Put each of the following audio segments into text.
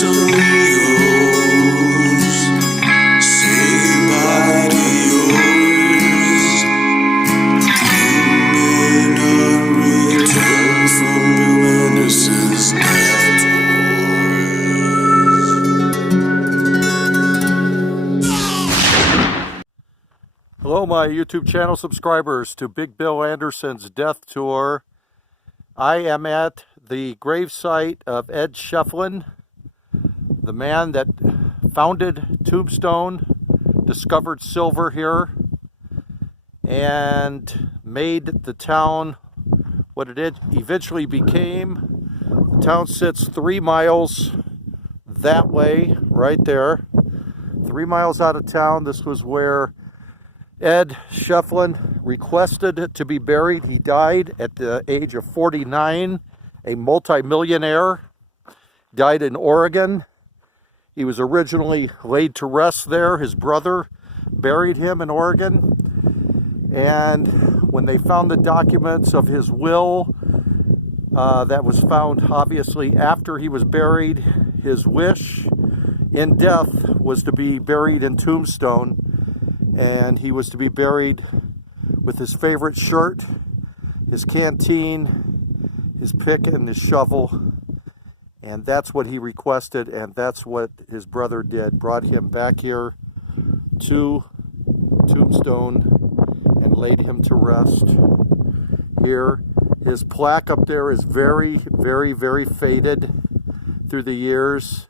Hello, my YouTube channel subscribers, to Big Bill Anderson's death tour. I am at the gravesite of Ed Schieffelin, the man that founded Tombstone, discovered silver here, and made the town what it eventually became. The town sits 3 miles that way, right there. 3 miles out of town. This was where Ed Schieffelin requested to be buried. He died at the age of 49, a multimillionaire. Died in Oregon. He was originally laid to rest there. His brother buried him in Oregon. And when they found the documents of his will, that was found obviously after he was buried, his wish in death was to be buried in Tombstone. And he was to be buried with his favorite shirt, his canteen, his pick, and his shovel. And that's what he requested, and that's what his brother did. Brought him back here to Tombstone and laid him to rest here. His plaque up there is very, very, very faded through the years.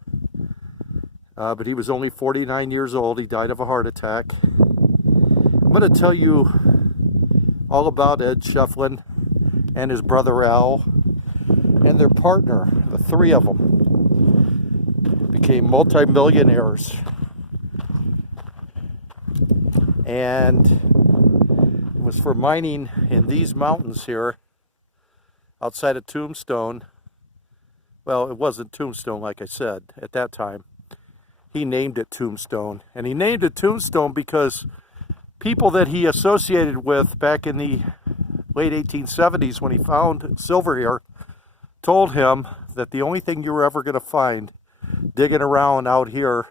But he was only 49 years old. He died of a heart attack. I'm going to tell you all about Ed Schieffelin and his brother Al and their partner. The three of them became multimillionaires, and it was for mining in these mountains here outside of Tombstone. Well, it wasn't Tombstone, like I said, at that time. He named it Tombstone, and he named it Tombstone because people that he associated with back in the late 1870s when he found silver here told him that the only thing you were ever going to find digging around out here,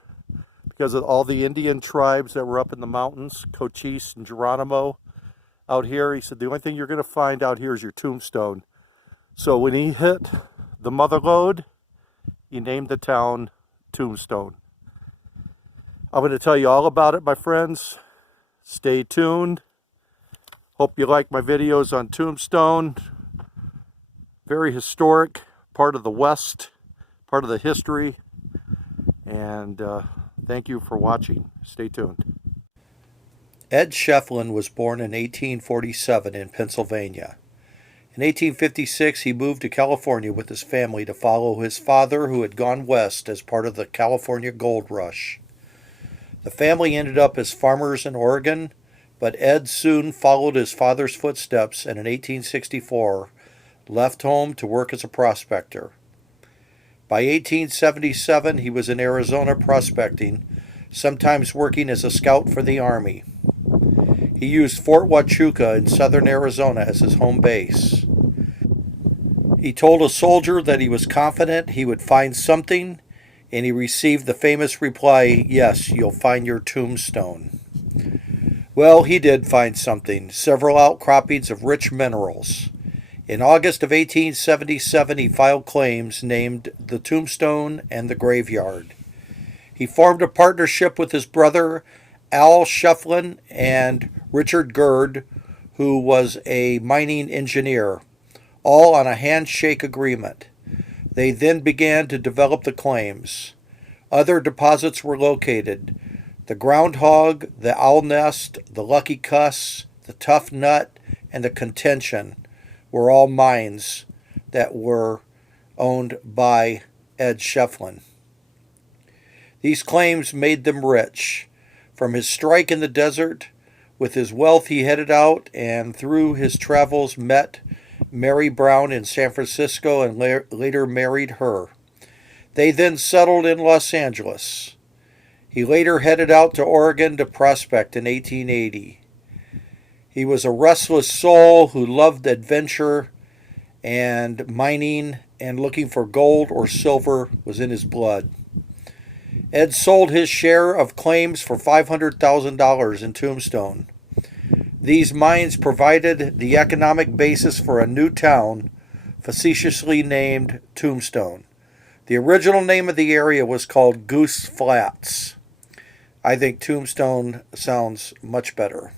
because of all the Indian tribes that were up in the mountains, Cochise and Geronimo out here, he said the only thing you're going to find out here is your tombstone. So when he hit the mother lode, he named the town Tombstone. I'm going to tell you all about it, my friends. Stay tuned. Hope you like my videos on Tombstone. Very historic, part of the West, part of the history. And thank you for watching. Stay tuned. Ed Schieffelin was born in 1847 in Pennsylvania. In 1856, he moved to California with his family to follow his father, who had gone west as part of the California Gold Rush. The family ended up as farmers in Oregon, but Ed soon followed his father's footsteps and in 1864 left home to work as a prospector. By 1877, he was in Arizona prospecting, sometimes working as a scout for the Army. He used Fort Huachuca in southern Arizona as his home base. He told a soldier that he was confident he would find something, and he received the famous reply, "Yes, you'll find your tombstone." Well, he did find something, several outcroppings of rich minerals. In August of 1877, he filed claims named the Tombstone and the Graveyard. He formed a partnership with his brother Al Schieffelin and Richard Gerd, who was a mining engineer, all on a handshake agreement. They then began to develop the claims. Other deposits were located. The Groundhog, the Owl Nest, the Lucky Cuss, the Tough Nut, and the Contention were all mines that were owned by Ed Schieffelin. These claims made them rich. From his strike in the desert, with his wealth he headed out and through his travels met Mary Brown in San Francisco and later married her. They then settled in Los Angeles. He later headed out to Oregon to prospect in 1880. He was a restless soul who loved adventure, and mining and looking for gold or silver was in his blood. Ed sold his share of claims for $500,000 in Tombstone. These mines provided the economic basis for a new town, facetiously named Tombstone. The original name of the area was called Goose Flats. I think Tombstone sounds much better.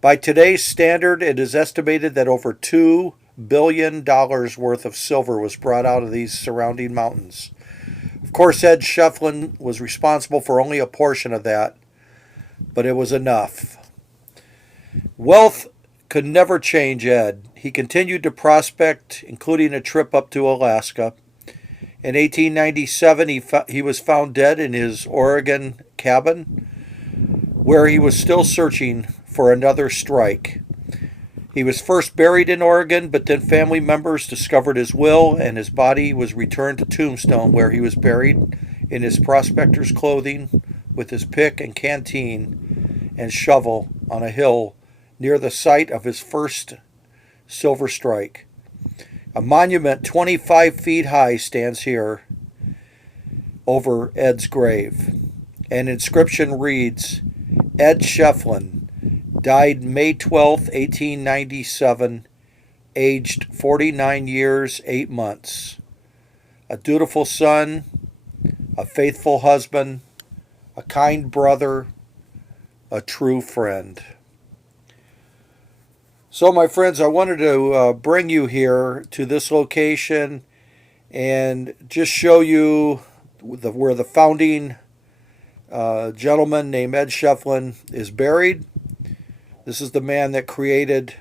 By today's standard, it is estimated that over $2 billion worth of silver was brought out of these surrounding mountains. Of course, Ed Schieffelin was responsible for only a portion of that, but it was enough. Wealth could never change Ed. He continued to prospect, including a trip up to Alaska. In 1897, he was found dead in his Oregon cabin, where he was still searching for another strike. He was first buried in Oregon, but then family members discovered his will, and his body was returned to Tombstone, where he was buried in his prospector's clothing with his pick and canteen and shovel on a hill near the site of his first silver strike. A monument 25 feet high stands here over Ed's grave. An inscription reads, Ed Schieffelin, died May 12, 1897, aged 49 years, 8 months. A dutiful son, a faithful husband, a kind brother, a true friend. So, my friends, I wanted to bring you here to this location and just show you where the founding gentleman named Ed Schieffelin is buried. This is the man that created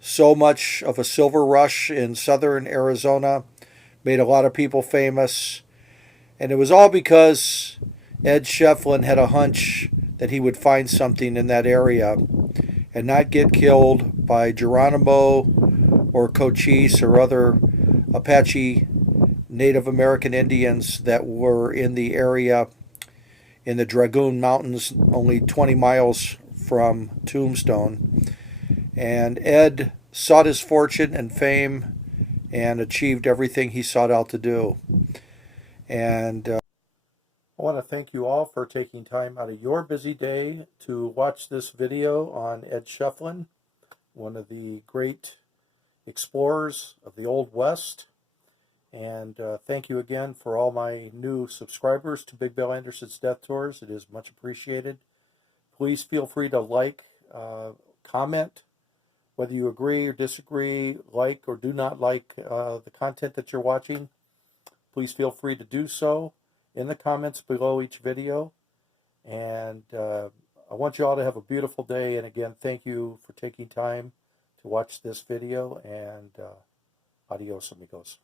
so much of a silver rush in southern Arizona, made a lot of people famous, and it was all because Ed Schieffelin had a hunch that he would find something in that area and not get killed by Geronimo or Cochise or other Apache Native American Indians that were in the area in the Dragoon Mountains, only 20 miles from Tombstone. And Ed sought his fortune and fame and achieved everything he sought out to do. And I want to thank you all for taking time out of your busy day to watch this video on Ed Schieffelin, one of the great explorers of the Old West. And thank you again for all my new subscribers to Big Bill Anderson's Death Tours. It is much appreciated. Please feel free to like, comment, whether you agree or disagree, like or do not like the content that you're watching. Please feel free to do so in the comments below each video. And I want you all to have a beautiful day. And again, thank you for taking time to watch this video. And adios, amigos.